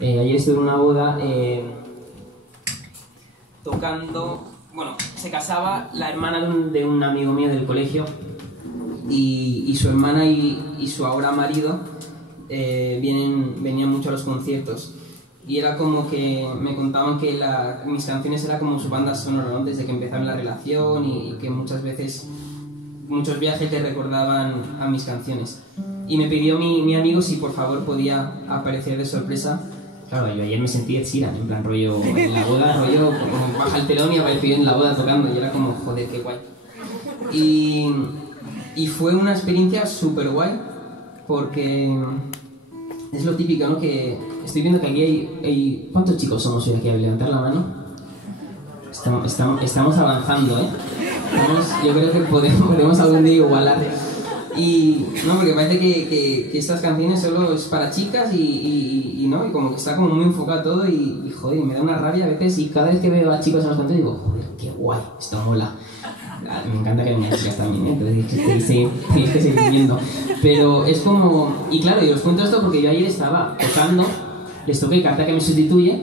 Ayer estuve en una boda tocando... Bueno, se casaba la hermana de un amigo mío del colegio y su hermana y su ahora marido venían mucho a los conciertos. Y era como que me contaban que mis canciones eran como su banda sonora, ¿no? Desde que empezaron la relación y que muchas veces, muchos viajes le recordaban a mis canciones. Y me pidió mi amigo si por favor podía aparecer de sorpresa. Claro, yo ayer me sentí Ed Sheeran, en plan rollo, en la boda, rollo, como baja el telón y apareció en la boda tocando y era como, joder, qué guay. Y fue una experiencia súper guay porque es lo típico, ¿no? Que estoy viendo que aquí hay... ¿Cuántos chicos somos hoy aquí? A levantar la mano. Estamos avanzando, ¿eh? Yo creo que podemos algún día igualar. Y no, porque parece que estas canciones solo es para chicas y no, y como que está como muy enfocado todo y joder, me da una rabia a veces y cada vez que veo a chicos en los canciones digo, joder, qué guay, esto mola. Me encanta que vengan chicas también, ¿eh? Entonces tenéis que seguir viendo. Pero es como... Y claro, y os cuento esto porque yo ayer estaba tocando, les toqué Carta que me sustituye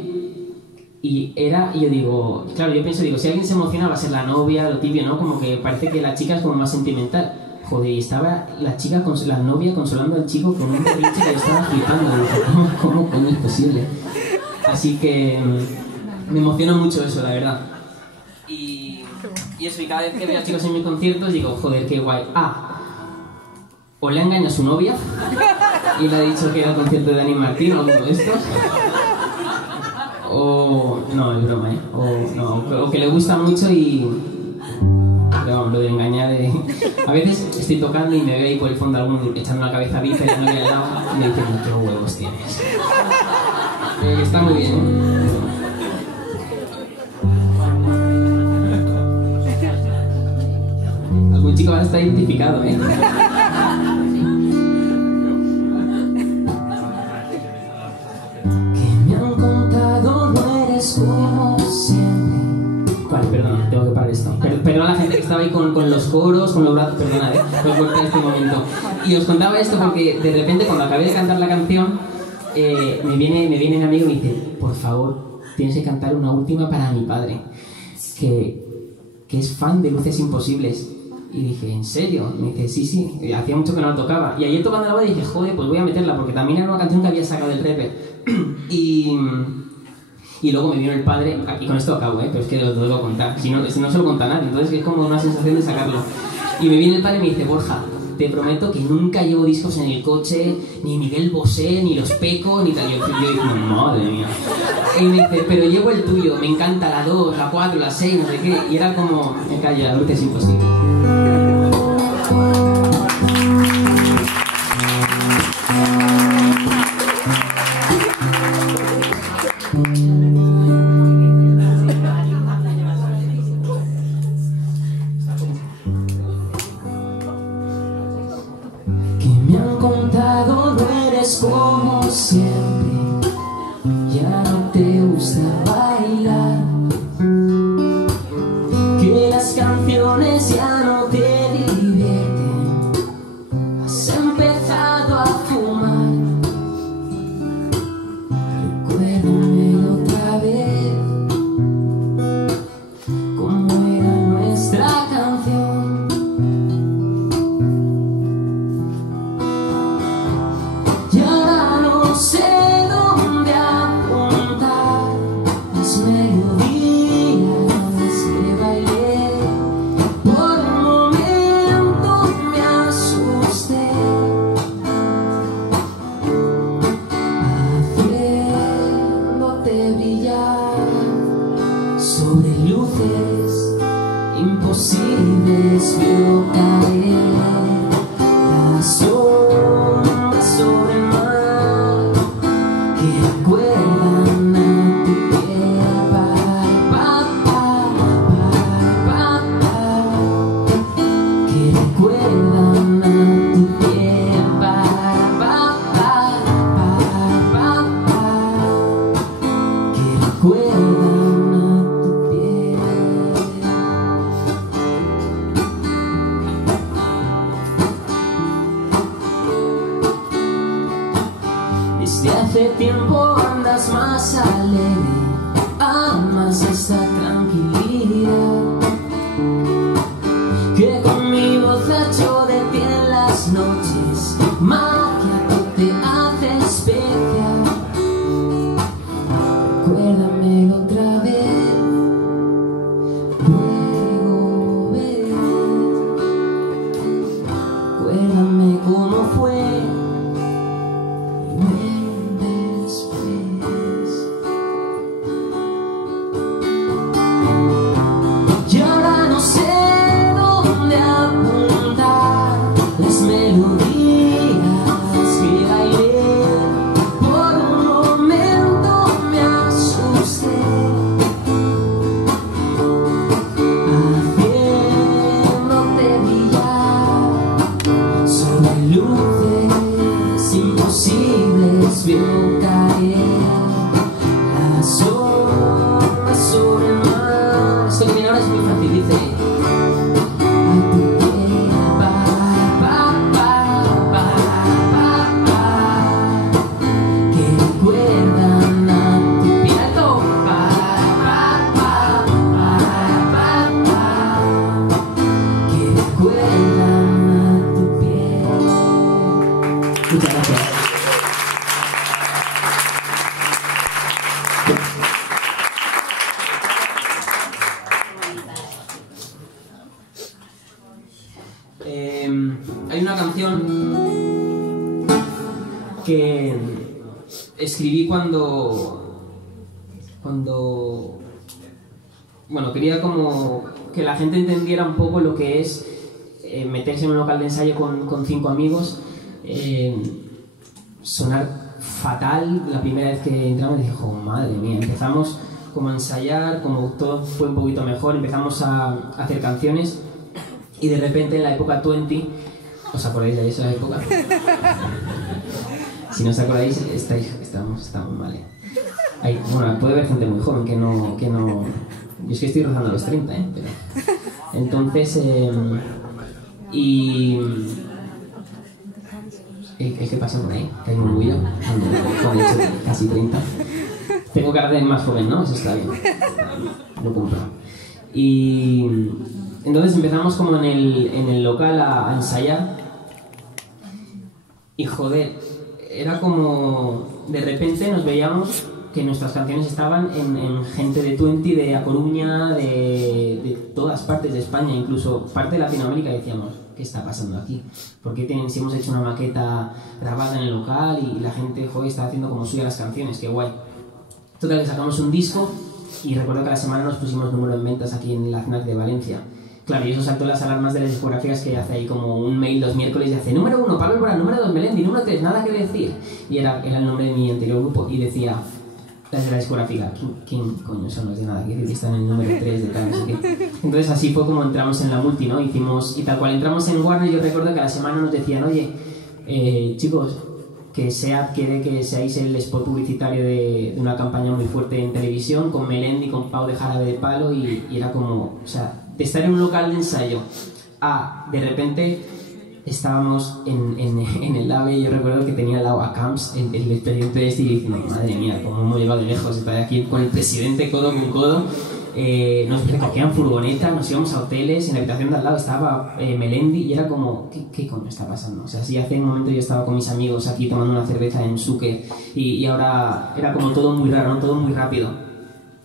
y yo digo, claro, yo pienso, si alguien se emociona va a ser la novia, lo tibio, ¿no? Como que parece que la chica es como más sentimental. Joder, y estaba la novia consolando al chico con un berrinche que estaba flipando. ¿Cómo coño es posible? Así que me emociona mucho eso, la verdad. Y eso, y cada vez que veo a chicos en mis conciertos digo, joder, qué guay. O le engaña a su novia y le ha dicho que era el concierto de Dani Martín o alguno de estos. O... no, es broma, ¿eh? O que le gusta mucho y... Pero vamos, lo de engañar... A veces estoy tocando y me veo ahí por el fondo alguno echando la cabeza bife y la novia al lado y me dicen, ¿qué huevos tienes? Está muy bien, ¿eh? Algún chico va a estar identificado, ¿eh? Que me han contado no eres como siempre. Vale, perdón, tengo que parar esto. Perdón a la gente que estaba ahí con los coros, con los brazos, perdona, lo corté en este momento. Y os contaba esto porque de repente cuando acabé de cantar la canción, me viene mi amigo y me dice, por favor, tienes que cantar una última para mi padre, que es fan de Luces Imposibles. Y dije, ¿en serio? Me dice, sí, hacía mucho que no la tocaba. Y ayer tocando la boda dije, joder, pues voy a meterla, porque también era una canción que había sacado del reper. Y luego me vino el padre, y con esto acabo, pero es que lo debo contar, si no se lo cuenta a nadie, entonces es como una sensación de sacarlo. Y me viene el padre y me dice, Borja, te prometo que nunca llevo discos en el coche, ni Miguel Bosé, ni Los Pecos, ni tal. Yo digo, madre mía. Y me dice, pero llevo el tuyo, me encanta la 2, la 4, la 6, no sé qué. Y era como, me callo, la Luces Imposibles. Como siempre, ya no te gusta bailar, que las canciones ya no te divierten, has empezado a fumar. Recuérdamelo otra vez, cómo era nuestra canción. No sé dónde apuntar las melodías que bailé. Por un momento me asusté, haciéndote brillar sobre luces imposibles. Veo caer la sombra sobre el mar. Recuerdan a tu piel, que recuerdan a tu piel, que recuerdan a tu piel. Desde hace tiempo tiempo andas más alegre, amas esa tranquilidad que con mi voz ha hecho de pie en las noches, magia que te hace especial. Recuérdamelo otra vez, luego ves. Recuérdame cómo fue y ven después. Y ahora no sé dónde apuntar las melodías que bailé. Por un momento me asusté, haciéndote brillar sobre luces imposibles. Veo caer las olas sobre el mar. Esto que viene ahora es muy fácil, dice: a tu pie, que recuerdan a tu piel. Alto. Que recuerdan a tu piel. Muchas gracias. Hay una canción que escribí cuando bueno, quería como que la gente entendiera un poco lo que es meterse en un local de ensayo con 5 amigos, sonar fatal. La primera vez que entramos dije, oh, madre mía. Empezamos como a ensayar, como todo fue un poquito mejor, empezamos a hacer canciones y de repente en la época 20, ¿os acordáis de esa época? Si no os acordáis, estamos mal. Bueno, puede haber gente muy joven que no... Yo es que estoy rozando los 30, pero... Entonces, el que pasa por ahí, que hay un orgullo, cuando he dicho casi 30. Tengo cara de más joven, ¿no? Eso está bien. Lo compro. Y entonces empezamos como en el local a ensayar. Y joder, era como... De repente nos veíamos que nuestras canciones estaban en gente de 20, de A Coruña, de todas partes de España, incluso parte de Latinoamérica. Decíamos, ¿qué está pasando aquí? Porque si hemos hecho una maqueta grabada en el local y la gente, joder, está haciendo como suya las canciones, qué guay. Total, que sacamos un disco y recuerdo que a la semana nos pusimos número en ventas aquí en la FNAC de Valencia. Claro, y eso saltó las alarmas de las discográficas, que hace ahí como un mail los miércoles y hace número 1, Pablo Alborán, número 2, Melendi, número 3, nada que decir. Y era el nombre de mi anterior grupo y decía, las de la discográfica, ¿quién coño son los de nada que decir? Que están en el número 3 de tal, no sé qué. Entonces así fue como entramos en la multi, ¿no? Hicimos, y tal cual entramos en Warner, yo recuerdo que a la semana nos decían, oye, chicos, quiere que seáis el spot publicitario de una campaña muy fuerte en televisión, con Melendi, con Pau de Jarabe de Palo, y era como, o sea, de estar en un local de ensayo a, de repente, estábamos en el AVE. Yo recuerdo que tenía al lado a Camps, el expediente este, y yo diciendo, madre mía, cómo hemos llegado de lejos, estar aquí con el presidente codo con codo. Nos recogían furgonetas, nos íbamos a hoteles, en la habitación de al lado estaba Melendi y era como, ¿qué coño está pasando? O sea, sí, hace un momento yo estaba con mis amigos aquí tomando una cerveza en Suque y ahora era como todo muy raro, ¿no? Todo muy rápido.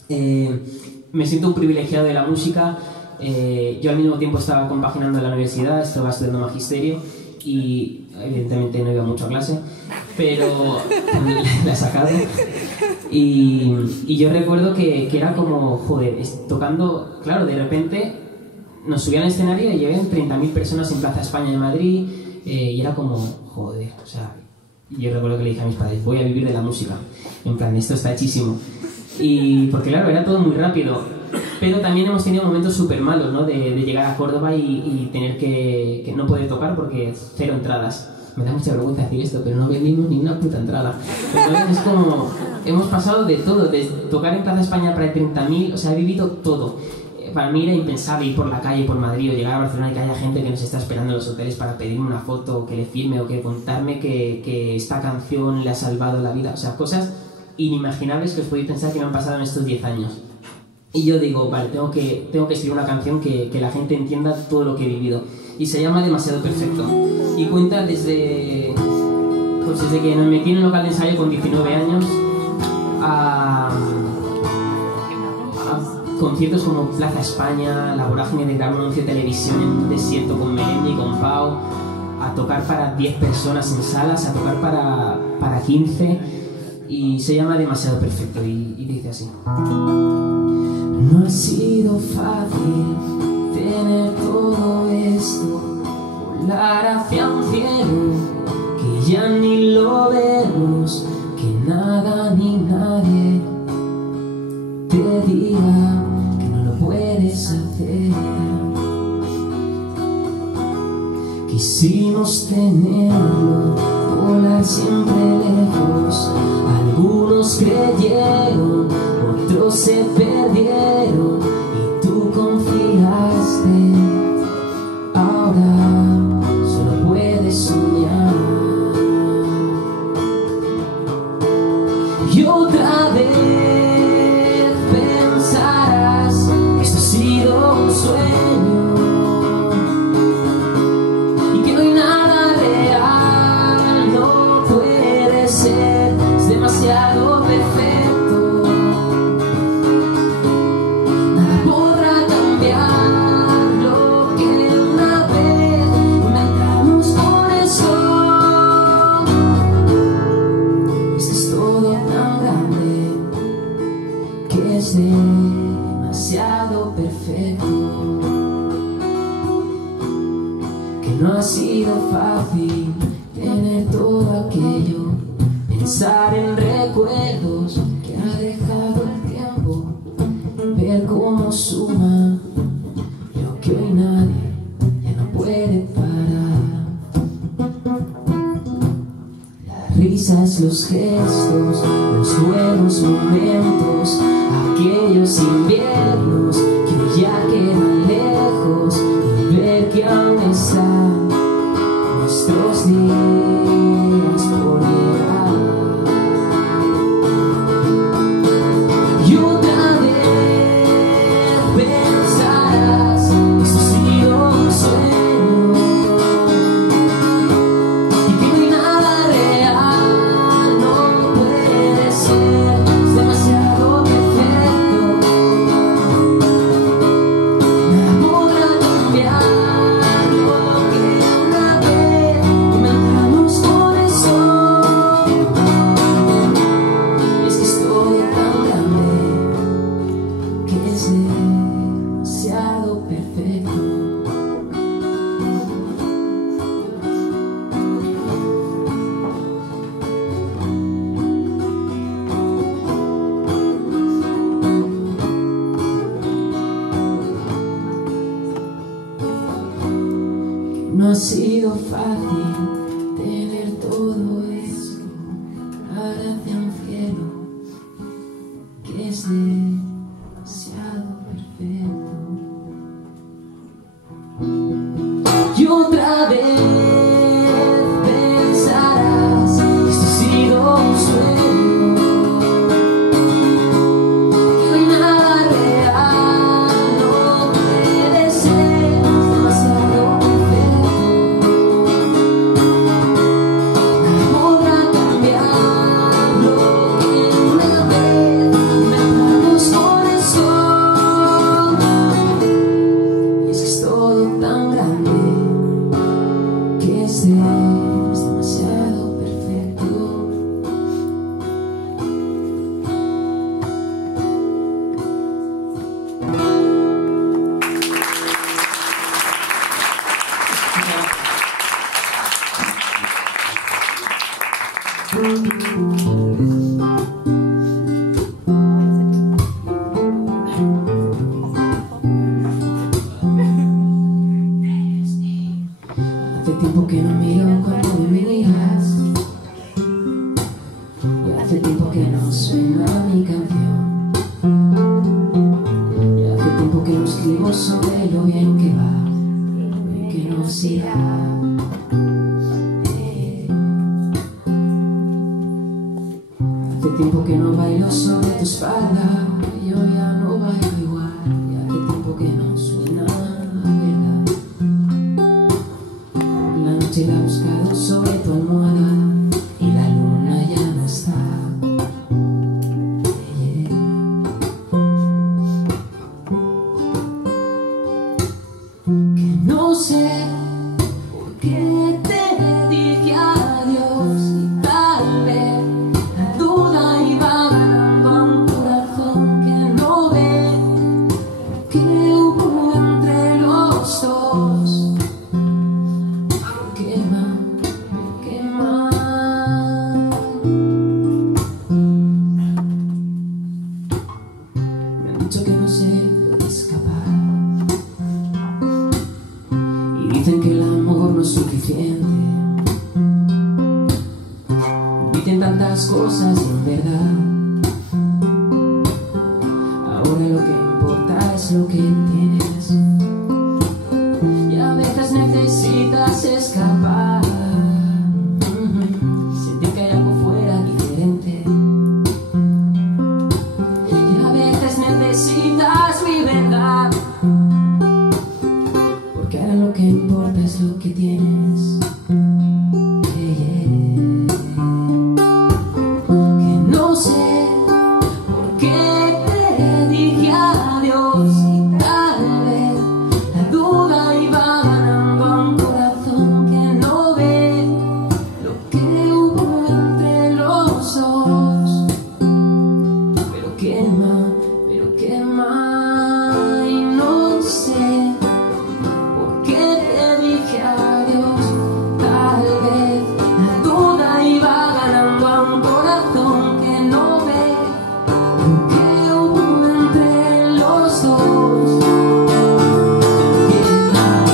Me siento un privilegiado de la música. Yo al mismo tiempo estaba compaginando en la universidad, estaba estudiando magisterio y evidentemente no iba mucho a clase, pero la he sacado. Y yo recuerdo que era como, joder, tocando, claro, de repente nos subían al escenario y llegaban 30.000 personas en Plaza España de Madrid, y era como, joder, o sea, yo recuerdo que le dije a mis padres, voy a vivir de la música, en plan, esto está hechísimo. Y porque claro, era todo muy rápido, pero también hemos tenido momentos súper malos, ¿no? De llegar a Córdoba y tener que no poder tocar porque 0 entradas. Me da mucha vergüenza decir esto, pero no vendimos ni una puta entrada. Entonces es como, hemos pasado de todo, de tocar en Plaza España para 30.000, o sea, he vivido todo. para mí era impensable ir por la calle, por Madrid o llegar a Barcelona y que haya gente que nos está esperando en los hoteles para pedirme una foto, o que le firme, o que contarme que esta canción le ha salvado la vida. O sea, cosas inimaginables que os podéis pensar que me han pasado en estos 10 años. Y yo digo, vale, tengo que escribir una canción que la gente entienda todo lo que he vivido. Y se llama Demasiado Perfecto. Y cuenta desde que me metí en un local de ensayo con 19 años a conciertos como Plaza España, la vorágine de grabar un anuncio de televisión en un desierto con Melendi y con Pau, a tocar para 10 personas en salas, a tocar para 15, y se llama Demasiado Perfecto y dice así. No ha sido fácil tener todo esto, volar hacia un cielo que ya ni lo vemos, que nada ni nadie te diga que no lo puedes hacer. Quisimos tenerlo, volar siempre lejos. Algunos creyeron, otros se perdieron y tú confiaste. Ahora solo puedes soñar. Y otra vez pensarás que esto ha sido un sueño y que no hay nada real, no puede ser, es demasiado perfecto. Nada podrá cambiar lo que una vez inventamos, por eso esto es todo tan grande que es demasiado perfecto. Que no ha sido fácil tener todo aquello, pensar en recuerdos que ha dejado el tiempo, ver cómo suma lo que hoy nadie ya no puede parar. Las risas, los gestos, los buenos momentos, aquellos inviernos que hoy ya quedan lejos, y ver que aún están nuestros días por llegar. Y otra vez pensarás que esto ha sido un sueño y que no hay nada real, no puede ser, es demasiado perfecto. Nada podrá cambiar lo que una vez inventamos, por eso. Y es que es todo tan grande que es demasiado perfecto. No ha sido fácil tener todo eso, volar hacia un cielo que es demasiado perfecto. Y otra vez pensarás que esto ha sido un sueño, que no hay nada real, no puede ser, es demasiado perfecto. Nada podrá cambiar lo que una vez inventamos, por eso. Y es que es todo tan grande que es demasiado perfecto. Hace tiempo que no miro cuando me miras, y hace tiempo que no suena mi canción, y hace tiempo que no escribo algo sobre lo bien que va, lo bien que nos irá. Hace tiempo que no bailo sobre tu espalda, yo ya no bailo igual, y hace tiempo que no suena la verdad. La noche la he buscado sobre tu almohada y la luna ya no está. Que no sé por qué te dije adiós y tal vez la duda iba ganando a un corazón que no ve lo que hubo entre los dos. ¿Qué más? ¿Qué más? Me han dicho que no se puede escapar. Dicen que el amor no es suficiente. Dicen tantas cosas y en verdad ahora lo que importa es lo que tienes. Y a veces necesitas escapar, sentir que hay algo fuera diferente. Y a veces necesitas mi verdad, porque ahora lo que importa es lo que tienes. Que no sé por qué te dije adiós y tal vez la duda iba ganando a un corazón que no ve lo que hubo entre los dos. Pero qué más, y no sé por qué te dije adiós. Tal vez la duda iba ganando a un corazón que no ve lo que hubo entre los dos. ¿Qué más?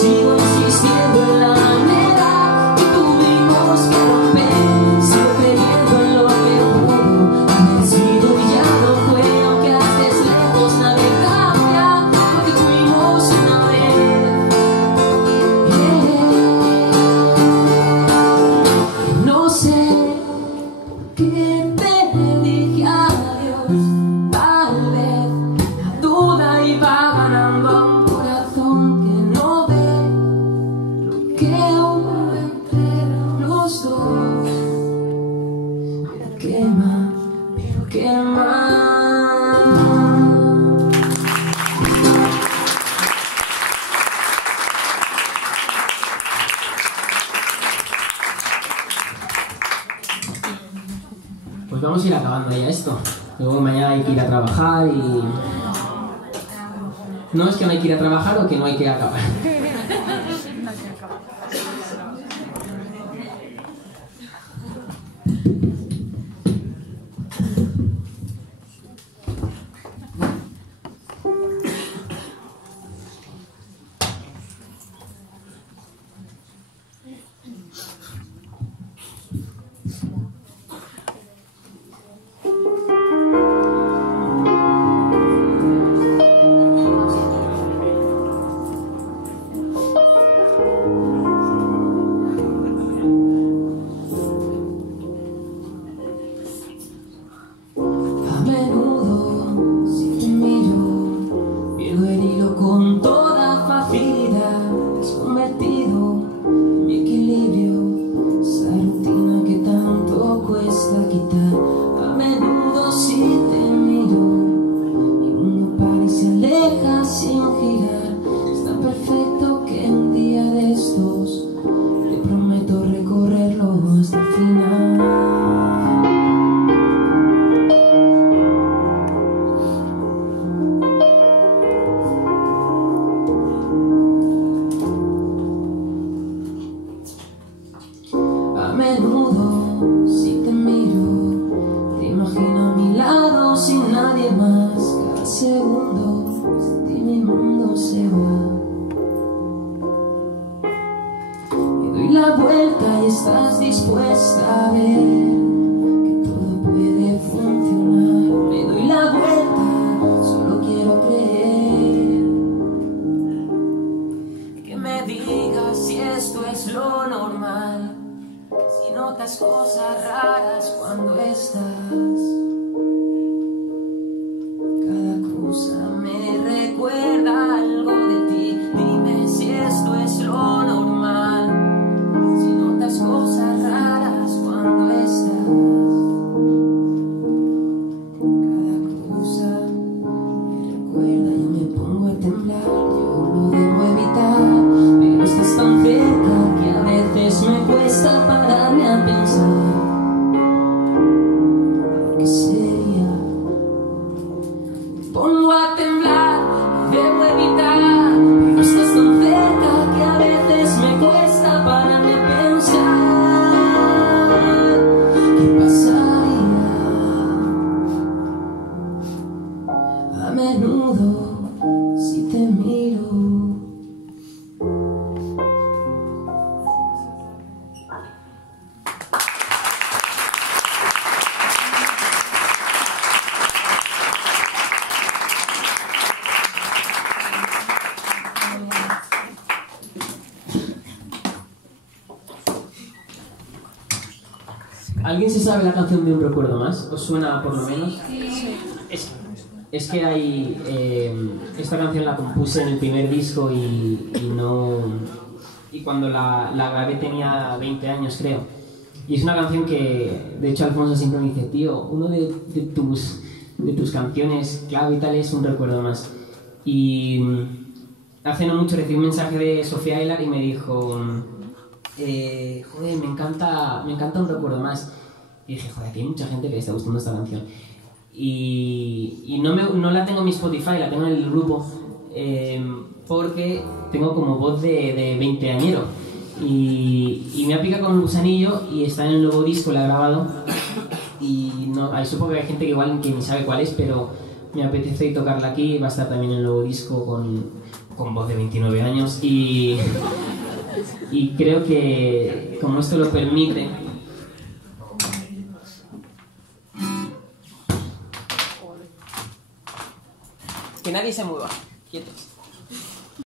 Sigo insistiendo en la manera que tuvimos que romper. Sigo creyendo en lo que pudo haber sido y ya no fue. Aunque estés lejos nadie cambia lo que fuimos una vez. No sé por qué te dije adiós. Tal vez la duda iba ganando a un corazón que no ve lo que hubo entre los dos. Pero qué más, pero qué más. Pues vamos a ir acabando ya esto. Luego mañana hay que ir a trabajar y... No es que no hay que ir a trabajar o que no hay que acabar. A menudo, si te miro, pierdo el hilo con toda facilidad. Has convertido mi equilibrio, esa rutina que tanto cuesta quitar. A menudo, si te miro, mi mundo para y se aleja sin girar. Es tan perfecto que un día de estos te prometo recorrerlo hasta el final. A menudo, si te miro, cuando estás. Cada cosa me recuerda algo de ti. Dime si esto es lo normal, si notas cosas raras cuando estás. Cada cosa me recuerda, yo me pongo a temblar, yo lo debo evitar, pero estás tan cerca que a veces me cuesta pararme a pensar lo que sería. Me pongo a temblar, debo evitar, pero estás tan cerca que a veces me cuesta pararme a pensar qué pasaría. A menudo si te miro. ¿Alguien se sabe la canción de Un recuerdo más? ¿Os suena por lo menos? Es que hay... esta canción la compuse en el primer disco y no... Y cuando la grabé tenía 20 años, creo. Y es una canción que, de hecho, Alfonso siempre me dice, tío, uno de tus canciones clave y tal es Un recuerdo más. Y hace no mucho recibí un mensaje de Sofía Aylar y me dijo... joder, me encanta Un recuerdo más. Y dije, joder, aquí hay mucha gente que le está gustando esta canción. Y no la tengo en mi Spotify, la tengo en el grupo, porque tengo como voz de 20añero. Y me ha picado con un gusanillo y está en el nuevo disco, la he grabado. Y no, ahí supongo que hay gente que igual que ni sabe cuál es, pero me apetece tocarla aquí. Va a estar también en el nuevo disco con voz de 29 años. Y creo que, como esto lo permite, que nadie se mueva, quietos.